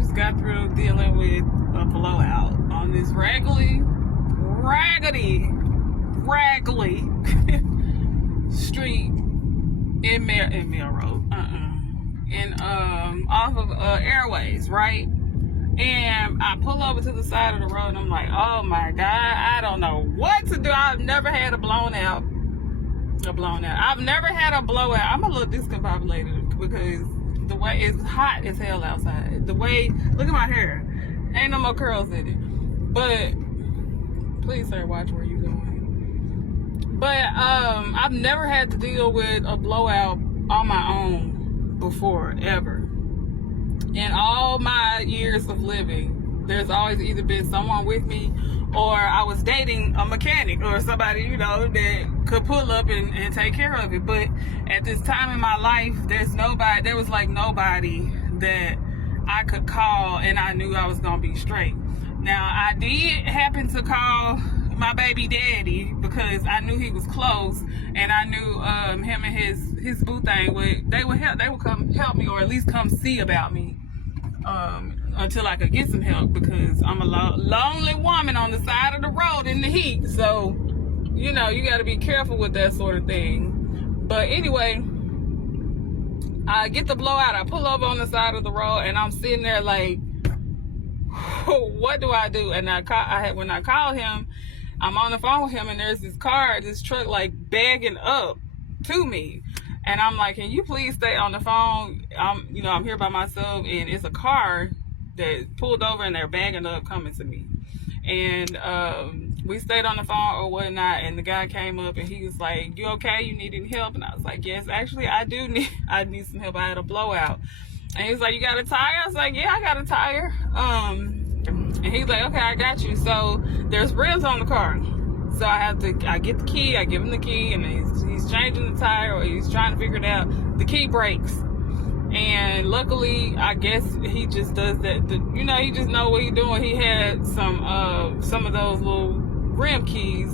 just got through dealing with a blowout on this raggedy street in Melrose, and off of Airways, right? And I pull over to the side of the road and I'm like, oh my God, I don't know what to do. I've never had a blown out. I've never had a blowout. I'm a little discombobulated because the way it's hot as hell outside. The way, look at my hair. Ain't no more curls in it. But please, sir, watch where you're going. But I've never had to deal with a blowout on my own before, ever. In all my years of living, there's always either been someone with me, or I was dating a mechanic or somebody, you know, that could pull up and take care of it. But at this time in my life, there was like nobody that I could call and I knew I was going to be straight. Now, I did happen to call my baby daddy because I knew he was close, and I knew him and his boo thing they would come help me, or at least come see about me until I could get some help, because I'm a lonely woman on the side of the road in the heat. So, you know, you got to be careful with that sort of thing. But anyway, I get the blowout. I pull over on the side of the road, and I'm sitting there like, what do I do? And when I call him, I'm on the phone with him, and there's this truck like bagging up to me. And I'm like, can you please stay on the phone? I'm here by myself, and it's a car that pulled over, and they're bagging up coming to me. And we stayed on the phone or whatnot, and the guy came up, and he was like, you okay? You need any help? And I was like, yes, actually, I need some help. I had a blowout. And he was like, you got a tire? I was like, yeah, I got a tire. And he's like, okay, I got you. So there's rims on the car. So I get the key, I give him the key, and he's changing the tire, or he's trying to figure it out. The key breaks. And luckily, I guess he just does that. He just know what he's doing. He had some of those little rim keys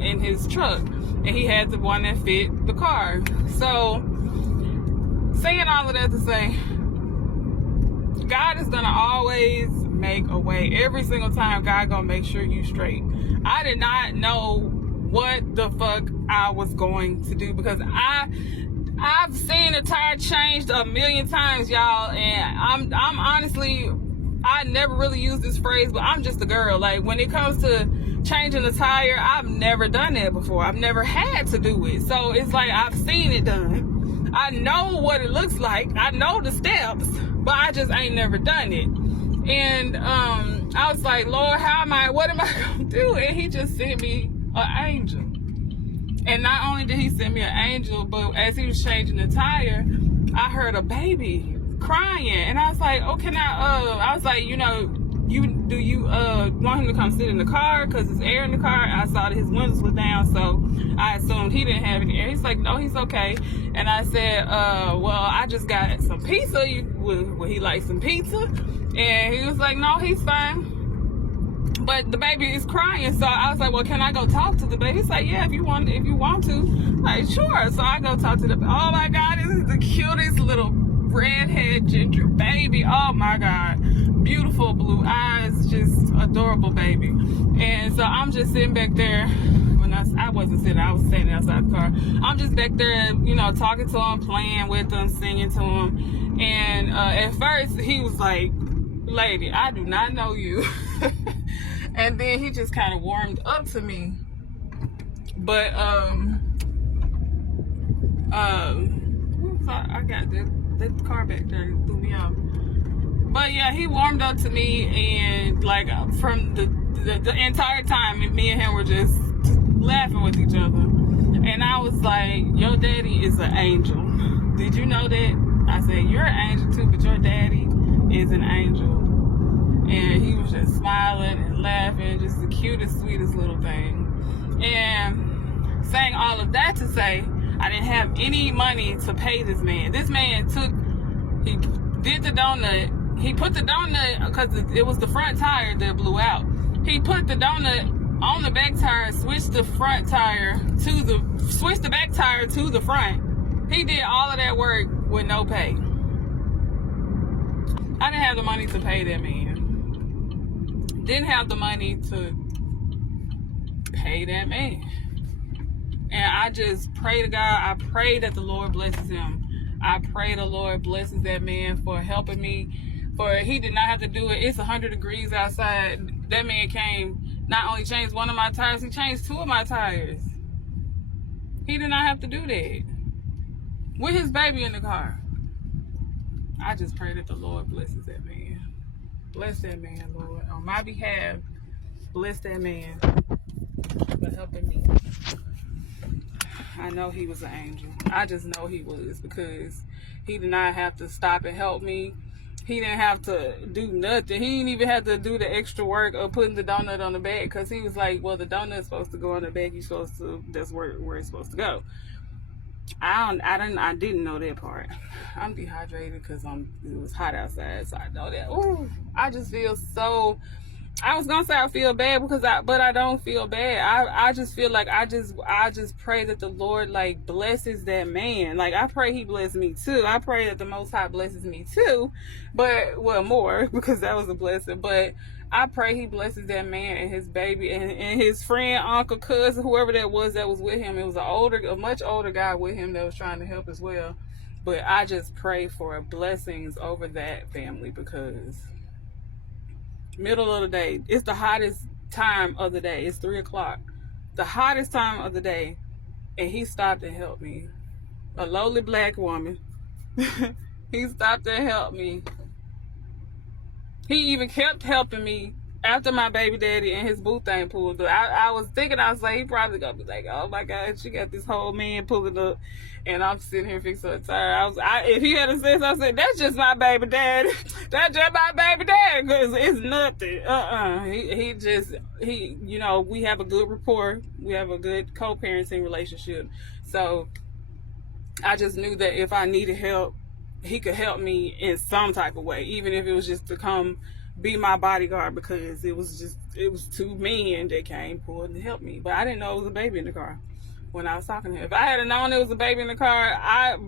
in his truck, and he had the one that fit the car. So, saying all of that to say, God is gonna always make a way. Every single time, God gonna make sure you straight. I did not know what the fuck I was going to do, because I've seen a tire changed a million times, y'all, and I'm honestly, I never really use this phrase, but I'm just a girl. Like, when it comes to changing a tire, I've never done that before. I've never had to do it. So it's like, I've seen it done. I know what it looks like. I know the steps, but I just ain't never done it. And I was like, Lord, what am I gonna do? And he just sent me an angel. And not only did he send me an angel, but as he was changing the tire, I heard a baby crying. And I was like, oh, can I was like, do you want him to come sit in the car? Because there's air in the car. I saw that his windows were down, so I assumed he didn't have any air. He's like, no, he's okay. And I said, well, I just got some pizza. Would he like some pizza? And he was like, no, he's fine. But the baby is crying, so I was like, well, can I go talk to the baby? He's like, yeah, if you want to. I'm like, sure. So I go talk to the baby. Oh my God, this is the cutest little redhead ginger baby. Oh my God, beautiful blue eyes, just adorable baby. And so I'm just sitting back there. I wasn't sitting, I was standing outside the car. I'm just back there, talking to him, playing with him, singing to him. And at first he was like, lady, I do not know you. And then he just kind of warmed up to me. But I got that car back there threw me off. But yeah, he warmed up to me, and like from the entire time, me and him were just laughing with each other. And I was like, your daddy is an angel. Did you know that? I said, you're an angel too, but your daddy is an angel. And he was just smiling and laughing, just the cutest, sweetest little thing. And saying all of that to say, I didn't have any money to pay this man. This man he did the donut. He put the donut, because it was the front tire that blew out. He put the donut on the back tire, switched the back tire to the front. He did all of that work with no pay. I didn't have the money to pay that man. Didn't have the money to pay that man. And I just pray to God. I pray that the Lord blesses him. I pray the Lord blesses that man for helping me. For he did not have to do it. It's 100 degrees outside. That man came, not only changed one of my tires, he changed 2 of my tires. He did not have to do that. With his baby in the car. I just pray that the Lord blesses that man. Bless that man, Lord. On my behalf, bless that man for helping me. I know he was an angel. I just know he was, because he did not have to stop and help me. He didn't have to do nothing. He didn't even have to do the extra work of putting the donut on the bag, because he was like, well, the donut's supposed to go on the bag. You're supposed to, that's where it's supposed to go. I didn't know that part. I'm dehydrated because it was hot outside, so I know that. Ooh, I just feel so. I was gonna say I feel bad but I don't feel bad. I just feel like I just pray that the Lord like blesses that man. Like I pray he blesses me too. I pray that the Most High blesses me too, but well more because that was a blessing. But I pray he blesses that man and his baby and his friend, uncle, cousin, whoever that was with him. It was a much older guy with him that was trying to help as well. But I just pray for blessings over that family, because middle of the day, it's the hottest time of the day. It's 3:00, the hottest time of the day, and he stopped and helped me. A lowly black woman. He stopped and helped me. He even kept helping me after my baby daddy and his boo thing pulled up. I was thinking, I was like, he probably gonna be like, oh my God, she got this whole man pulling up, and I'm sitting here fixing her tire. If he had said, I said, that's just my baby daddy. That's just my baby daddy, because it's nothing. He, you know, we have a good rapport. We have a good co-parenting relationship. So I just knew that if I needed help, he could help me in some type of way, even if it was just to come be my bodyguard, because it was 2 men that came pulled and helped me. But I didn't know it was a baby in the car when I was talking to him. If I had known it was a baby in the car,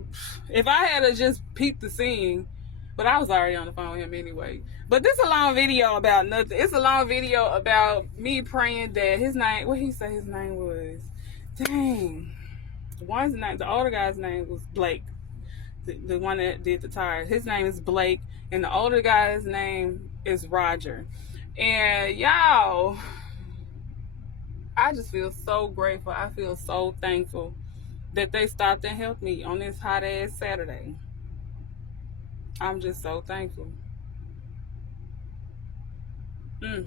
if I had just peeped the scene, but I was already on the phone with him anyway. But this is a long video about nothing. It's a long video about me praying that his name, what he said his name was, dang, the older guy's name was Blake. The one that did the tires, his name is Blake, and the older guy's name is Roger. And y'all, I just feel so grateful. I feel so thankful that they stopped and helped me on this hot ass Saturday. I'm just so thankful. I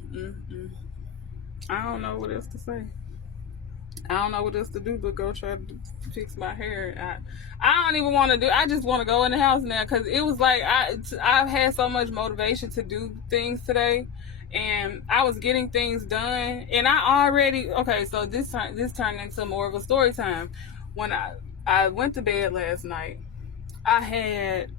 don't know what else to say. I don't know what else to do but go try to fix my hair. I don't even want to do. I just want to go in the house now, because it was like I've had so much motivation to do things today, and I was getting things done. And I already so this turned into more of a story time. When I went to bed last night, I had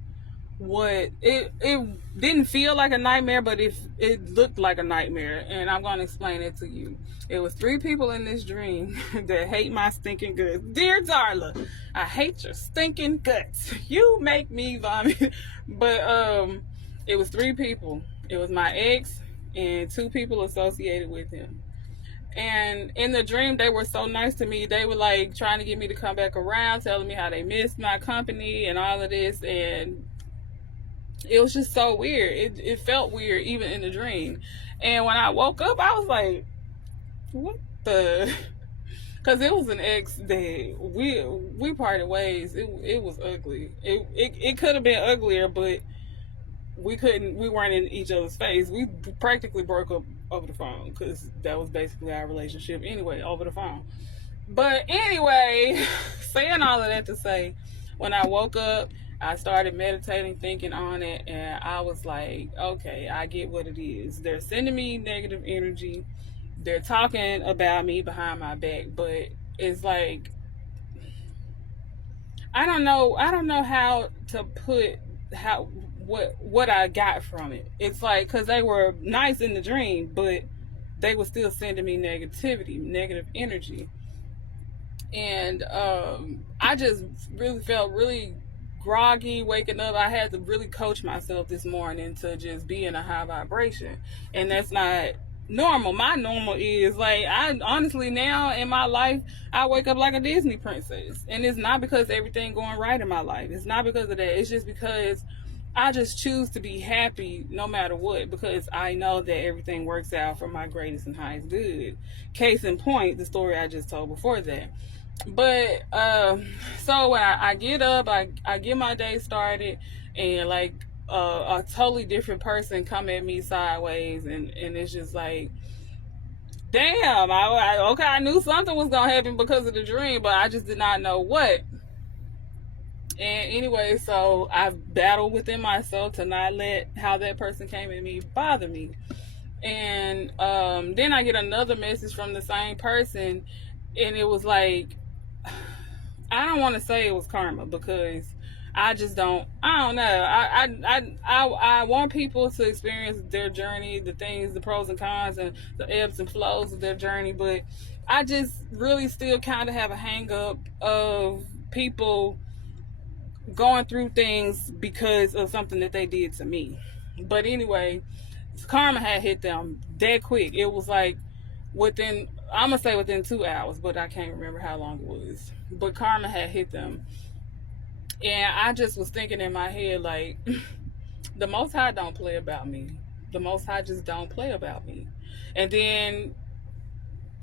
it didn't feel like a nightmare, but it looked like a nightmare, and I'm gonna explain it to you. It was 3 people in this dream that hate my stinking guts. Dear Darla, I hate your stinking guts. You make me vomit. But it was 3 people. It was my ex and 2 people associated with him. And in the dream, they were so nice to me. They were like trying to get me to come back around, telling me how they missed my company and all of this. And it was just so weird. It felt weird even in the dream. And when I woke up, I was like, what the? Because it was an ex that we parted ways. It was ugly. It could have been uglier, but we weren't in each other's face. We practically broke up over the phone, because that was basically our relationship anyway, over the phone. But anyway, saying all of that to say, when I woke up, I started meditating, thinking on it, and I was like, okay, I get what it is. They're sending me negative energy. They're talking about me behind my back, but it's like, I don't know how to put what I got from it. It's like, because they were nice in the dream, but they were still sending me negative energy. And I just really felt really groggy waking up. I had to really coach myself this morning to just be in a high vibration, and that's not normal. My normal is like, I honestly now in my life, I wake up like a Disney princess, and it's not because everything going right in my life. It's not because of that. It's just because I just choose to be happy no matter what, because I know that everything works out for my greatest and highest good. Case in point, the story I just told before that. But so when I get up, I get my day started, and like a totally different person come at me sideways, and it's just like, damn, okay, I knew something was gonna happen because of the dream, but I just did not know what. And anyway, so I've battled within myself to not let how that person came at me bother me. And then I get another message from the same person, and it was like, I don't want to say it was karma, because I just don't. I don't know. I want people to experience their journey, the things, the pros and cons, and the ebbs and flows of their journey. But I just really still kind of have a hang up of people going through things because of something that they did to me. But anyway, karma had hit them that quick. It was like within, I'm gonna say within 2 hours, but I can't remember how long it was. But karma had hit them, and I just was thinking in my head, like, the Most High don't play about me. The Most High just don't play about me. And then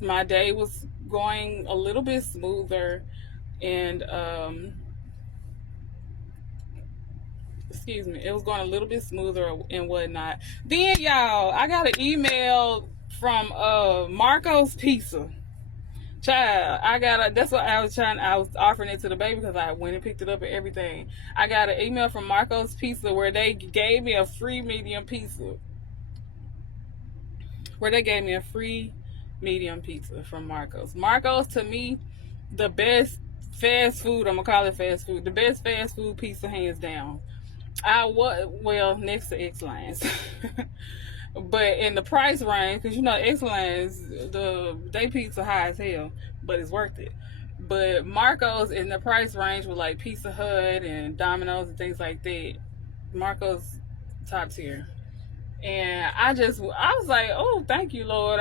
my day was going a little bit smoother, and excuse me, it was going a little bit smoother and whatnot. Then, y'all, I got an email from Marco's Pizza. Child, that's what I was offering it to the baby, because I went and picked it up and everything. I got an email from Marco's Pizza where they gave me a free medium pizza. From Marco's. Marco's, to me, the best fast food, I'm gonna call it fast food, the best fast food pizza, hands down. Next to X-Lines. But in the price range, because you know X-Lines, they pizza high as hell, but it's worth it. But Marco's in the price range with like Pizza Hut and Domino's and things like that. Marco's top tier. And I was like, oh, thank you, Lord.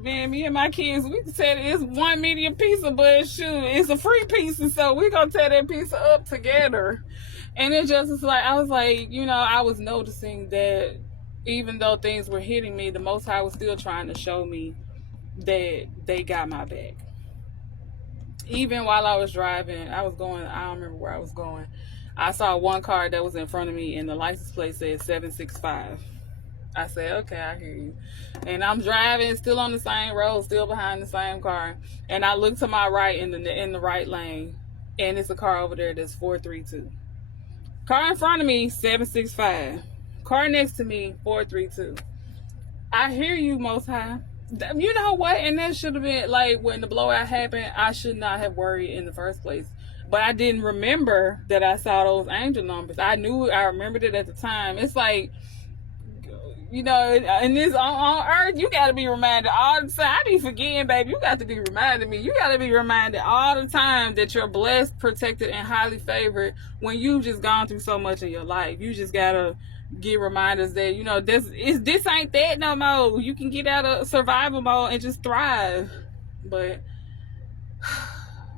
Me and my kids, we said it's one medium pizza, but shoot, it's a free pizza, so we're gonna tear that pizza up together. And it just was like, I was like, I was noticing that even though things were hitting me, the Most High was still trying to show me that they got my back. Even while I was driving, I don't remember where I was going. I saw one car that was in front of me, and the license plate said 765. I said, okay, I hear you. And I'm driving, still on the same road, still behind the same car. And I look to my right in the right lane, and it's a car over there that's 432. Car in front of me, 765. Car next to me, 432. I hear you, Most High. You know what? And that should have been, like, when the blowout happened, I should not have worried in the first place. But I didn't remember that I saw those angel numbers. I remembered it at the time. It's like, in this on earth, you got to be reminded all the time. I be forgetting, baby. You got to be reminding me. You got to be reminded all the time that you're blessed, protected, and highly favored when you've just gone through so much in your life. You just got to get reminders that, this ain't that no more. You can get out of survival mode and just thrive. But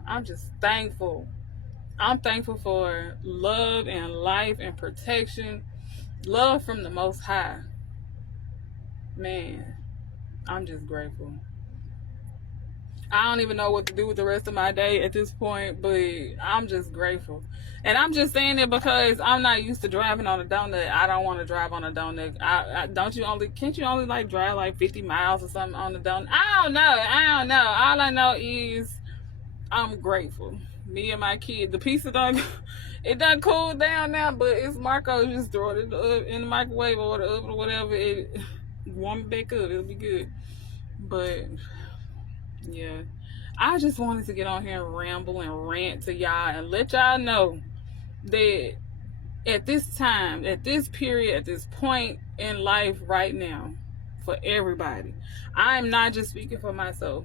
I'm just thankful. I'm thankful for love and life and protection. Love from the Most High. Man, I'm just grateful. I don't even know what to do with the rest of my day at this point, but I'm just grateful. And I'm just saying it because I'm not used to driving on a donut. I don't want to drive on a donut. Can't you only like drive like 50 miles or something on the donut? I don't know. All I know is I'm grateful. Me and my kid, the pizza it done cooled down now, but it's Marco. Just throw it in the microwave or the oven or whatever. It warm it back up. It'll be good. But yeah, I just wanted to get on here and ramble and rant to y'all and let y'all know that at this time, at this period, at this point in life right now, for everybody, I'm not just speaking for myself.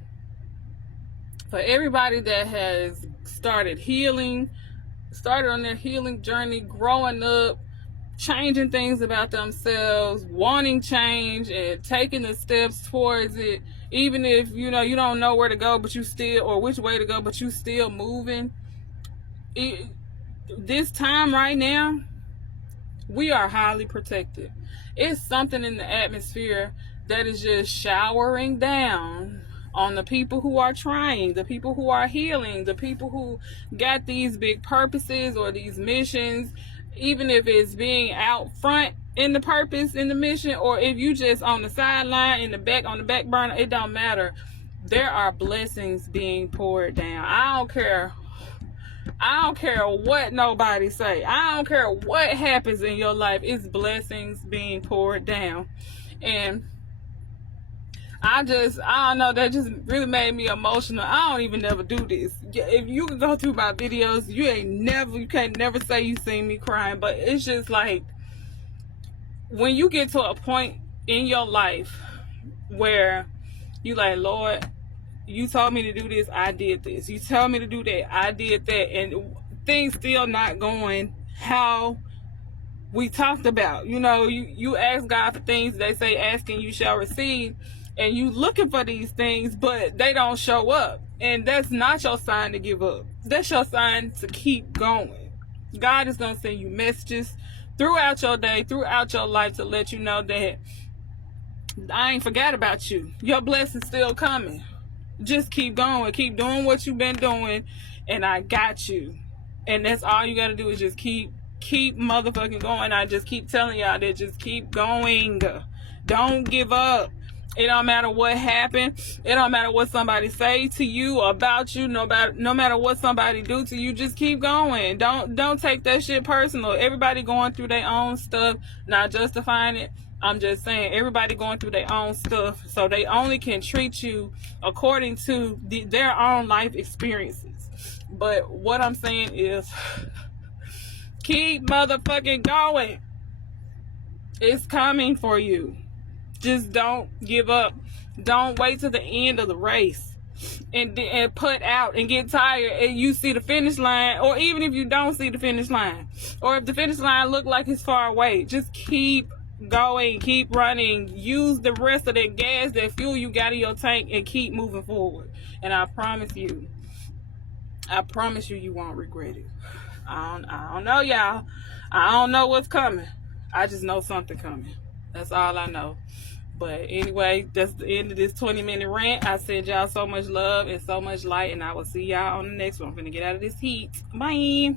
For everybody that has started healing, started on their healing journey, growing up, changing things about themselves, wanting change and taking the steps towards it, even if you don't know where to go, but you still, or which way to go, but you still moving. This time right now, we are highly protected. It's something in the atmosphere that is just showering down on the people who are trying, the people who are healing, the people who got these big purposes or these missions, even if it's being out front in the purpose, in the mission, or if you just on the sideline, in the back, on the back burner, it don't matter. There are blessings being poured down. I don't care what nobody say. I don't care what happens in your life. It's blessings being poured down. And I don't know, that just really made me emotional. I don't even never do this. If you can go through my videos, you can't never say you seen me crying. But it's just like, when you get to a point in your life where you like, Lord, you told me to do this, I did this. You told me to do that, I did that. And things still not going how we talked about. You ask God for things. They say, ask and you shall receive. And you looking for these things, but they don't show up. And that's not your sign to give up. That's your sign to keep going. God is going to send you messages throughout your day, throughout your life, to let you know that I ain't forgot about you. Your blessing's still coming. Just keep going. Keep doing what you've been doing, and I got you. And that's all you got to do, is just keep motherfucking going. I just keep telling y'all that just keep going. Don't give up. It don't matter what happened. It don't matter what somebody say to you about you. No matter what somebody do to you, just keep going. Don't take that shit personal. Everybody going through their own stuff. Not justifying it. I'm just saying, everybody going through their own stuff, so they only can treat you according to their own life experiences. But what I'm saying is, keep motherfucking going. It's coming for you. Just don't give up. Don't wait till the end of the race and put out and get tired and you see the finish line, or even if you don't see the finish line, or if the finish line look like it's far away, just keep going, keep running. Use the rest of that gas, that fuel you got in your tank, and keep moving forward. And I promise you, you won't regret it. I don't know, y'all. I don't know what's coming. I just know something coming. That's all I know. But anyway, that's the end of this 20-minute rant. I send y'all so much love and so much light, and I will see y'all on the next one. I'm finna get out of this heat. Bye.